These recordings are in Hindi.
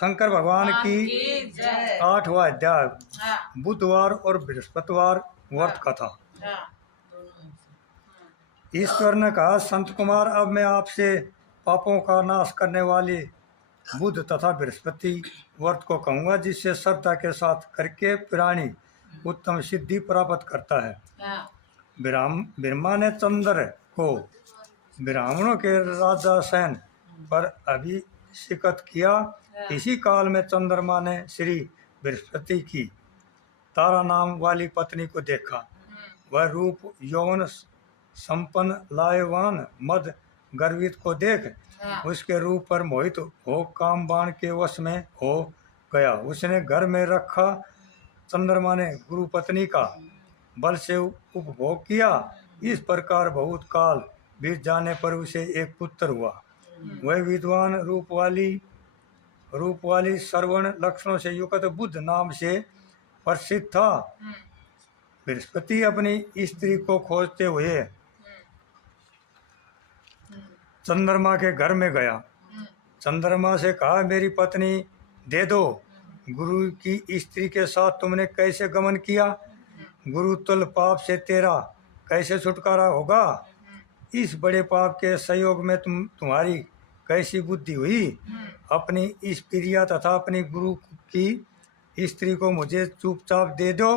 शंकर भगवान की जय। 8वां अध्याय हाँ, बुधवार और बृहस्पतिवार व्रत कथा। हाँ, ईश्वर ने कहा, संत कुमार, अब मैं आपसे पापों का नाश करने वाले बुध तथा बृहस्पति व्रत को कहूँगा, जिससे श्रद्धा के साथ करके प्राणी उत्तम सिद्धि प्राप्त करता है। हाँ, ब्रह्मा ने चंद्र को ब्राह्मणों के राजा सैन पर अभिषेकत किया। इसी काल में चंद्रमा ने श्री बृहस्पति की तारा नाम वाली पत्नी को देखा। वह रूप यौवन संपन्न लायवान मद गर्वित को देख उसके रूप पर मोहित हो काम बाण के वश में हो गया। उसने घर में रखा चंद्रमा ने गुरु पत्नी का बल से उपभोग किया। इस प्रकार बहुत काल बीत जाने पर उसे एक पुत्र हुआ। वह विद्वान रूप वाली श्रवण लक्षणों से युक्त बुध नाम से प्रसिद्ध था। बृहस्पति अपनी स्त्री को खोजते हुए चंद्रमा के घर में गया। चंद्रमा से कहा, मेरी पत्नी दे दो। गुरु की स्त्री के साथ तुमने कैसे गमन किया? गुरु तुल पाप से तेरा कैसे छुटकारा होगा? इस बड़े पाप के सहयोग में तुम्हारी कैसी बुद्धि हुई? अपनी इस प्रिया तथा अपनी गुरु की स्त्री को मुझे चुपचाप दे दो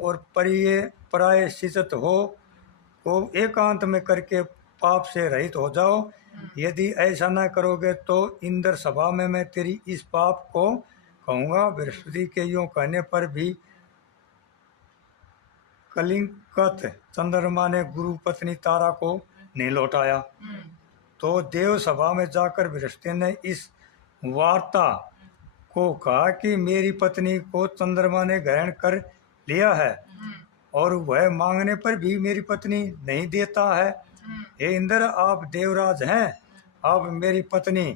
और प्रायश्चित को एकांत में करके पाप से रहित हो जाओ। यदि ऐसा न करोगे तो इंद्र सभा में मैं तेरी इस पाप को कहूँगा। बृहस्पति के यूँ कहने पर भी कलिंगत चंद्रमा ने गुरु पत्नी तारा को नहीं लौटाया। तो देव सभा में जाकर बृहस्पति ने इस वार्ता को कहा कि मेरी पत्नी को चंद्रमा ने ग्रहण कर लिया है और वह मांगने पर भी मेरी पत्नी नहीं देता है। हे इंद्र, आप देवराज हैं, आप मेरी पत्नी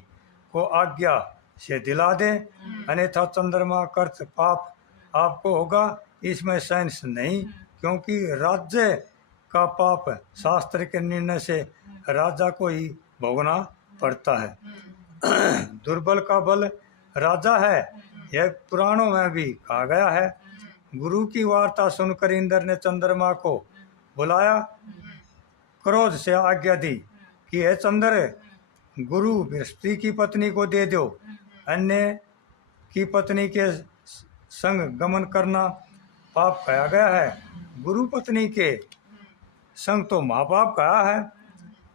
को आज्ञा से दिला दें, अन्यथा चंद्रमा कर्त पाप आपको होगा। इसमें साइंस नहीं, क्योंकि राज्य का पाप शास्त्र के निर्णय से राजा को ही भोगना पड़ता है। दुर्बल का बल राजा है, यह पुराणों में भी कहा गया है। गुरु की वार्ता सुनकर इंद्र ने चंद्रमा को बुलाया, क्रोध से आज्ञा दी कि हे चंद्र, गुरु बृहस्पति की पत्नी को दे दो। अन्य की पत्नी के संग गमन करना पाप कहा गया है। गुरु पत्नी के संग तो महापाप कहा है।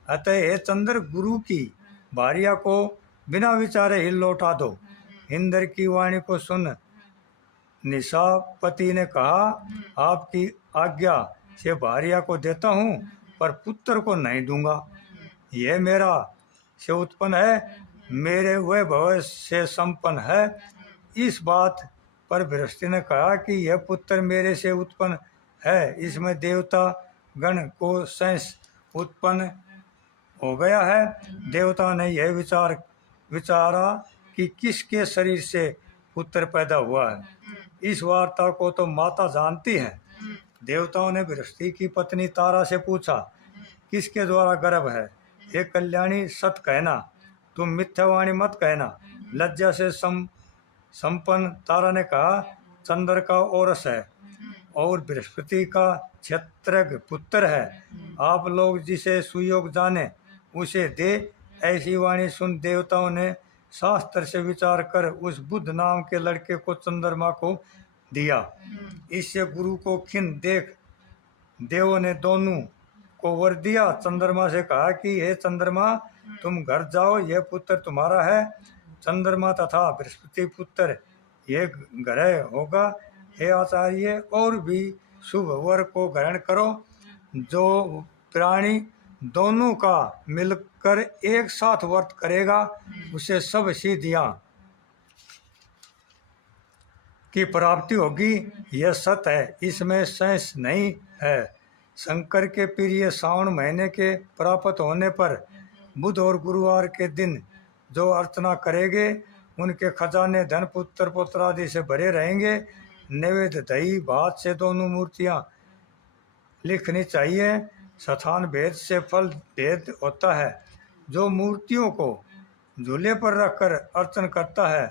अतः हे चंद्र, गुरु की भार्या को बिना विचारे ही लौटा दो। इंद्र की वाणी को सुन निशापति ने कहा, आपकी आज्ञा से भार्या को देता हूँ, पर पुत्र को नहीं दूंगा। यह मेरा से उत्पन्न है, मेरे वैभव से संपन्न है। इस बात पर बृहस्पति ने कहा कि यह पुत्र मेरे से उत्पन्न है, इसमें देवता गण को सेंस उत्पन्न हो गया है। देवता ने यह विचारा कि किसके शरीर से पुत्र पैदा हुआ है। इस वार्ता को तो माता जानती है। देवताओं ने बृहस्पति की पत्नी तारा से पूछा, किसके द्वारा गर्भ है? हे कल्याणी, सत कहना, तुम मिथ्यावाणी मत कहना। लज्जा से संपन्न तारा ने कहा, चंद्र का औरस है और बृहस्पति का क्षत्रज्ञ पुत्र है। आप लोग जिसे सुयोग जाने उसे दे। ऐसी वाणी सुन देवताओं ने शास्त्र से विचार कर उस बुध नाम के लड़के को चंद्रमा को दिया। इससे गुरु को खिन्न देख देवों ने दोनों को वर दिया। चंद्रमा से कहा कि हे चंद्रमा, तुम घर जाओ, यह पुत्र तुम्हारा है। चंद्रमा तथा बृहस्पति पुत्र ये ग्रह होगा। हे आचार्य, और भी शुभ वर को ग्रहण करो। जो प्राणी दोनों का मिलकर एक साथ व्रत करेगा उसे सब सिद्धियां की प्राप्ति होगी। यह सत्य है, इसमें संशय नहीं है। शंकर के प्रिय श्रावण महीने के प्राप्त होने पर बुध और गुरुवार के दिन जो अर्चना करेंगे उनके खजाने धन पुत्र पुत्र आदि से भरे रहेंगे। नैवेद्य दही भात से दोनों मूर्तियां लिखनी चाहिए। स्थान भेद से फल भेद होता है। जो मूर्तियों को झूले पर रखकर अर्चन करता है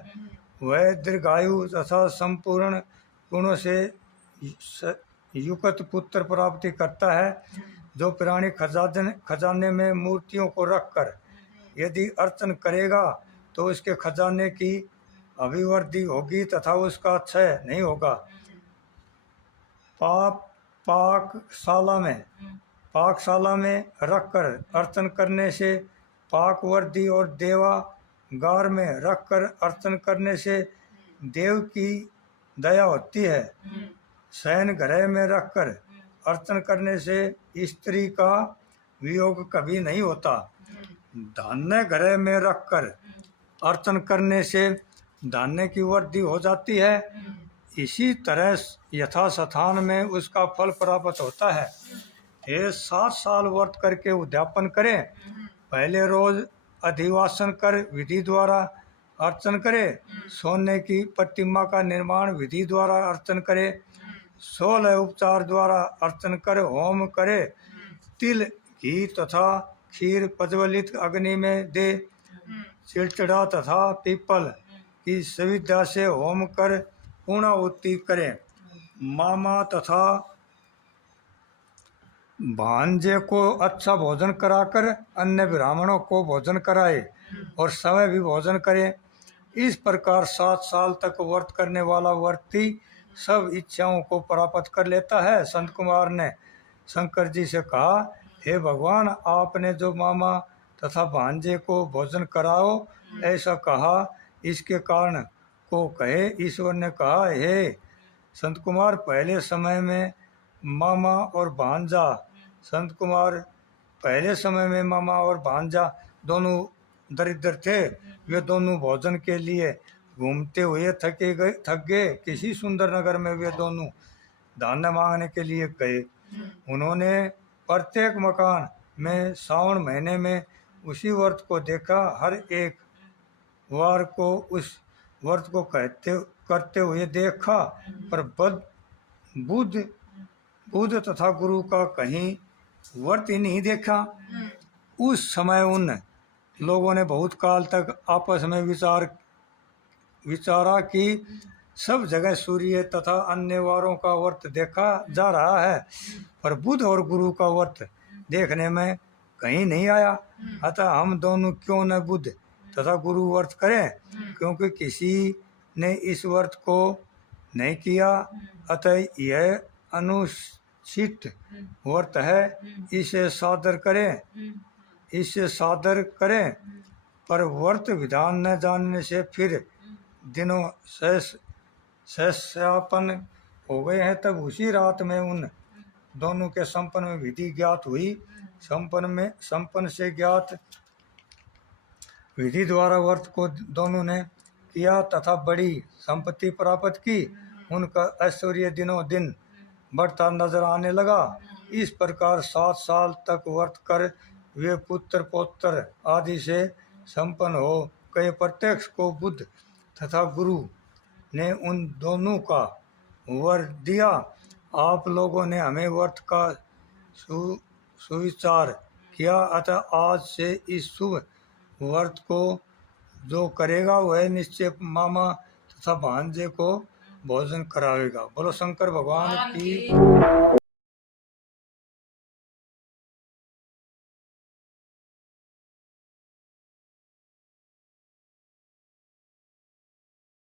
वह दीर्घायु तथा संपूर्ण गुणों से युक्त पुत्र प्राप्ति करता है। जो प्राणी खजाने में मूर्तियों को रखकर यदि अर्चन करेगा तो उसके खजाने की अभिवृद्धि होगी तथा उसका क्षय नहीं होगा। पाकशाला में रखकर अर्चन करने से पाक वृद्धि और देवागार में रखकर अर्चन करने से देव की दया होती है। शयन गृह में रखकर अर्चन करने से स्त्री का वियोग कभी नहीं होता। धान्य गृह में रखकर अर्चन करने से धान्य की वृद्धि हो जाती है। इसी तरह यथास्थान में उसका फल प्राप्त होता है। ये 7 साल व्रत करके उद्यापन करें। पहले रोज अधिवासन कर विधि द्वारा अर्चन करे। सोने की प्रतिमा का निर्माण विधि द्वारा अर्चन करे। 16 उपचार द्वारा अर्चन कर होम करे। तिल घी तथा खीर प्रज्वलित अग्नि में दे। चिड़चिड़ा तथा पीपल की सुविधा से होम कर पूर्णाहुति करें। मामा तथा भांजे को अच्छा भोजन कराकर अन्य ब्राह्मणों को भोजन कराए और समय भी भोजन करे। इस प्रकार 7 साल तक व्रत करने वाला व्रती सब इच्छाओं को प्राप्त कर लेता है। संत कुमार ने शंकर जी से कहा, हे भगवान, आपने जो मामा तथा भांजे को भोजन कराओ ऐसा कहा, इसके कारण को कहे। ईश्वर ने कहा, हे संत कुमार, पहले समय में मामा और भांजा दोनों दरिद्र थे। वे दोनों भोजन के लिए घूमते हुए थक गए। किसी सुंदर नगर में वे दोनों धान्य मांगने के लिए गए। उन्होंने प्रत्येक मकान में श्रावण महीने में उसी व्रत को देखा। हर एक वार को उस व्रत को करते हुए देखा, पर बुद्ध तथा गुरु का कहीं व्रत ही नहीं देखा। उस समय उन लोगों ने बहुत काल तक आपस में विचारा कि सब जगह सूर्य तथा अन्य वारों का व्रत देखा जा रहा है, पर बुद्ध और गुरु का व्रत देखने में कहीं नहीं आया। अतः हम दोनों क्यों न बुद्ध तथा गुरु व्रत करें, क्योंकि किसी ने इस व्रत को नहीं किया। अतः यह अनुचित व्रत है, इसे सादर करें। पर व्रत विधान न जानने से फिर दिनों सहस्यापन हो गए हैं। तब उसी रात में उन दोनों के संपन्न में विधि ज्ञात हुई। संपन्न से ज्ञात विधि द्वारा व्रत को दोनों ने किया तथा बड़ी संपत्ति प्राप्त की। उनका ऐश्वर्य दिनों दिन बढ़ता नजर आने लगा। इस प्रकार 7 साल तक व्रत कर वे पुत्र पौत्र आदि से संपन्न हो गए। प्रत्यक्ष को बुद्ध तथा गुरु ने उन दोनों का वर दिया। आप लोगों ने हमें व्रत का सुविचार किया, अतः आज से इस शुभ व्रत को जो करेगा वह निश्चय मामा तथा भांजे को भोजन करावेगा। बोलो शंकर भगवान की।